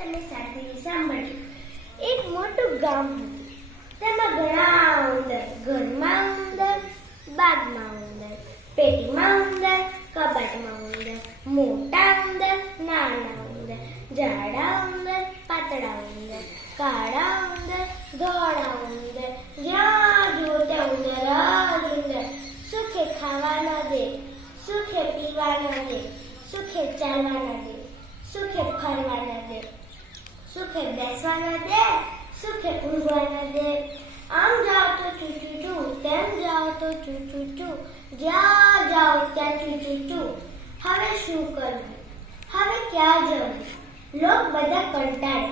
તમે સાથી સાંભળ્યું. એક મોટું ગામ હતું. તેમાં ઘણા ઉંદર, ઘરમાં ઉંદર, બાગમાં ઉંદર, પેટીમાં ઉંદર, કબાટમાં ઉંદર, મોટા ઉંદર, નાના ઉંદર, જાડા ઉંદર, પાતળા ઉંદર, કાળા ઉંદર, ધોળા ઉંદર, જ્યાં જુઓ ત્યાં ઉંદર જ ઉંદર. સુખે ખાવા ન દે, સુખે પીવા ન દે, સુખે ચાલવા ન દે, સુખે ફરવા ન દે, સુખે બેસવા ન દે, સુખે ઊંઘવા ન દે. આમ જાઓ તો ચૂ ચૂ ચૂ, તેમ જાઓ તો ચૂ ચૂ ચૂ, જ્યાં જાઓ ત્યાં ચૂ ચૂ ચૂ. હવે શું કરવું? હવે ક્યાં જવું? લોક બધા કંટાળે.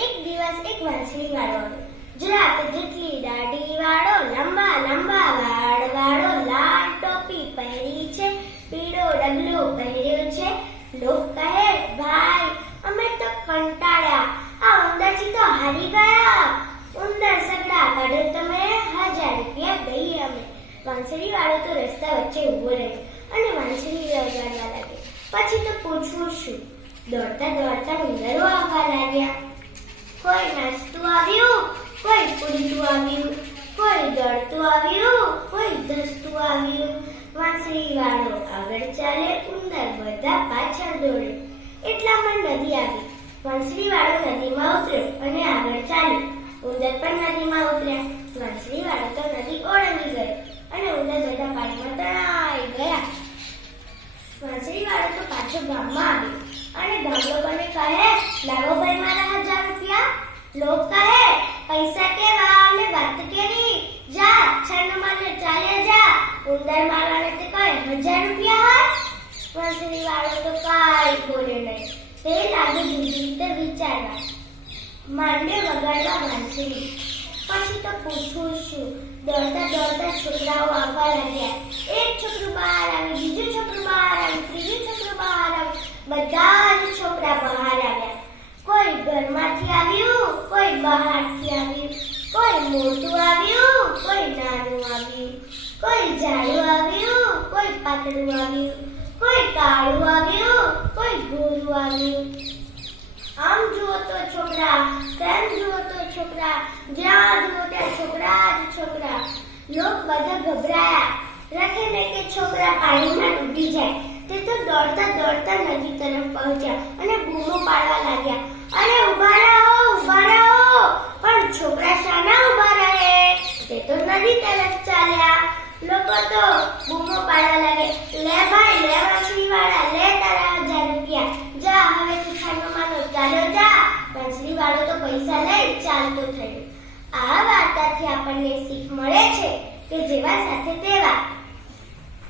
એક દિવસ એક વાંસળી વાળો આવ્યો. જરાક જેટલી દાઢી વાળો, લંબા લંબા વાળ વાળો, લાલ ટોપી પહેરી છે, પીળો ડગલો પહેર્યો છે. લોક કહે, ભાઈ અમે તો કંટાળ્યા, આ ઉંદરથી તો હારી ગયા. ઉંદર સગડા કાઢો તમે, 1000 રૂપિયા દઈએ અમે. વાંસળી વાળો તો રસ્તા વચ્ચે ઊભો રહ્યો અને વાંસળી વગાડવા લાગ્યો. પછી તો પૂછવું શું? દોડતા દોડતા ઉંદરો આવવા લાગ્યા. કોઈ નાચતું આવ્યું, કોઈ કૂદતું આવ્યું, કોઈ દોડતું આવ્યું, કોઈ ધસતું આવ્યું. વાંસળી વાળો આગળ ચાલે, ઉંદર બધા પાછળ દોડે. એટલામાં નદી આવી. વાંસળી વાળો નદીમાં ઉતર્યો અને આગળ ચાલ્યો. ઉંદર પણ નદીમાં ઉતર્યા. વાંસળી વાળો તો નદી ઓળંગી ગયો અને ઉંદર બધા પાણીમાં તણાઈ ગયા. વાંસળી વાળો તો પાછો ગામમાં આવ્યો અને ગામ લોકોને કહે, લાવો ભાઈ મારા 1000 રૂપિયા. લોક કહે, પૈસા કેવા અને વાત કેવી? જા છાનો માનો ચાલ્યા જા. ઉંદર મારવાને તે કહે, 1000 રૂપિયા હોય. વાંસળી વાળો તો કાંઈ બોલે નહીં. તે લાગે જુદી રીતે વિચારવા. માંડ્યો વગાડવા વાંસળી. પછી તો પૂછવું શું? દોડતા દોડતા છોકરાઓ આવવા લાગ્યા. એક છોકરું બહાર આવ્યું, બીજું છોકરું બહાર આવ્યું, ત્રીજું છોકરું બહાર આવ્યું. બધા જ છોકરા બહાર આવ્યા. કોઈ ઘરમાંથી આવ્યું, કોઈ બહારથી આવ્યું, કોઈ મોટું આવ્યું, કોઈ નાનું આવ્યું, કોઈ જાડું આવ્યું, કોઈ પાતળું આવ્યું, કોઈ કાળું આવ્યું, કોઈ ગોરું આવ્યું. આમ જુઓ તો છોકરા, તેમ જુઓ તો છોકરા, જ્યાં જુઓ ત્યાં છોકરા જ છોકરા. લોક બધા ગભરાયા. રાખે ને કે છોકરા પાણીમાં ડૂબી જાય. તે તો દોડતા દોડતા નદી તરફ પહોંચ્યા અને બૂમો પાડવા લાગ્યા. અરે ઉભા રહો, ઉભા રહો. પણ છોકરા શાના ઉભા રહે? તે તો નદી તરફ ચાલ્યા. લોકો તો બૂમો પાડવા લાગે, લે ભાઈ લે વાંસળી વાળા, લે તારા 1000 રૂપિયા. જા હવે તું ખાનો માનો ચાલો જા. વાંસળી વાળો તો પૈસા લઈ ચાલતો થયો. આ વાર્તાથી આપણને શીખ મળે છે કે જેવા સાથે તેવા.